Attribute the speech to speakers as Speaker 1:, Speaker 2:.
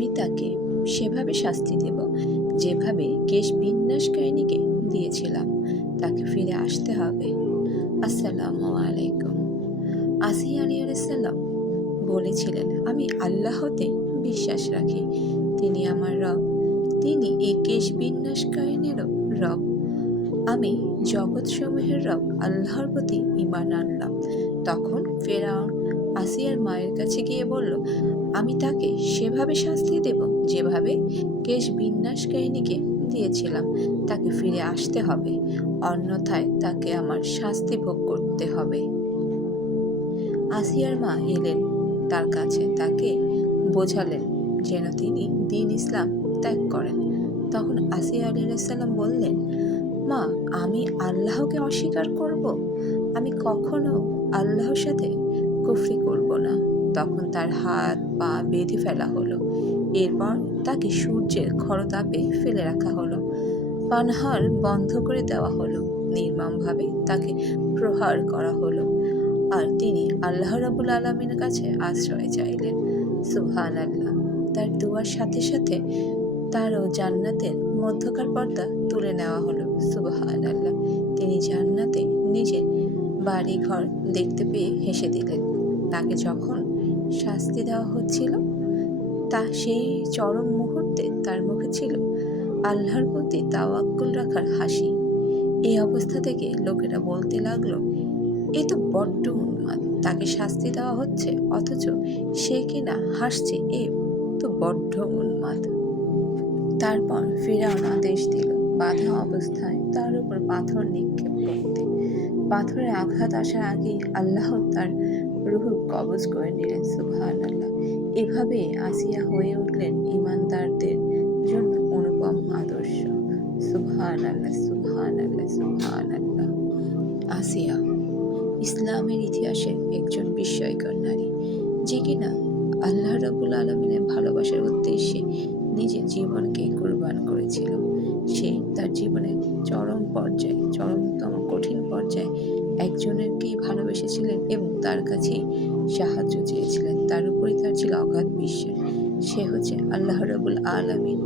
Speaker 1: আমি তাকে সেভাবে শাস্তি দেব যেভাবে কেশ বিন্যাসকারিণীকে দিয়েছিলাম। তাকে ফিরে আসতে হবে। আসসালামু আলাইকুম। আসিয়া আলী আলাইসাল্লাম বলেছিলেন, আমি আল্লাহতে বিশ্বাস রাখি। তিনি আমার রব। তিনি এই কেশ বিন্যাসকারিণীরও রব। আমি জগৎসমূহের রব, আল্লাহর প্রতি ইমান আনলাম। তখন ফেরাউন আসিয়ার মায়ের কাছে গিয়ে বলল, আমি তাকে সেভাবে শাস্তি দেব যেভাবে কেশ বিন্যাস কাহিনীকে দিয়েছিলাম। তাকে ফিরে আসতে হবে, অন্যথায় তাকে আমার শাস্তি ভোগ করতে হবে। আসিয়ার মা এলেন, তার কাছে তাকে বোঝালেন যেন তিনি দিন ইসলাম ত্যাগ করেন। তখন আসিয়া আলিয়াল্লাম বললেন, মা, আমি আল্লাহকে অস্বীকার করব? আমি কখনো আল্লাহর সাথে কুফরি করব না। তখন তার হাত পা বেঁধে ফেলা হলো। এরপর তাকে সূর্যের খরতাপে ফেলে রাখা হলো। পানহার বন্ধ করে দেওয়া হলো। নির্মমভাবে তাকে প্রহার করা হলো। আর তিনি আল্লাহ রাবুল আলমীর কাছে আশ্রয় চাইলেন। সুহান আল্লাহ তার দুয়ার সাথে সাথে তারও জান্নাতের মধ্যকার পর্দা তুলে নেওয়া হলো। সুবাহান আল্লাহ তিনি জান্নাতে নিজের বাড়ি ঘর দেখতে পেয়ে হেসে দিলেন। তাকে যখন শাস্তি দেওয়া হচ্ছিল, তা সেই চরম মুহূর্তে তার মুখে ছিল আল্লাহর প্রতি তাওয়াক্কুল রাখার হাসি। এই অবস্থা থেকে লোকেরা বলতে লাগল, এ তো বড্ড উন্মাদ, তাকে শাস্তি দেওয়া হচ্ছে, অথচ সে কিনা হাসছে, এ তো বড্ড উন্মাদ। তারপর ফিরাউন আদেশ দিল, বাধা অবস্থায় তার উপর পাথর নিক্ষেপ করতে। পাথরের আঘাত আসার আগেই আল্লাহ তার রুহ কবজ করে নিলেন সুবহান আল্লাহ এভাবে আসিয়া হয়ে উঠলেন ইমানদারদের জন্য অনুপম আদর্শ। সুবহান আল্লাহ সুবহান আল্লাহ সুবহান আল্লাহ আসিয়া ইসলামের ইতিহাসে একজন বিস্ময়কর নারী, যে কিনা আল্লাহ রাবুল আলমিনের ভালোবাসার উদ্দেশ্যে নিজের জীবনকে কোরবান করেছিল। সে তার জীবনের চরম পর্যায়ে, চরমতম কঠিন পর্যায়ে একজনেরকেই ভালোবেসেছিলেন এবং তার কাছে সাহায্য চেয়েছিলেন। তার উপরই তার ছিল অগাধ বিশ্বাস। সে হচ্ছে আল্লাহ রবুল আলমিন।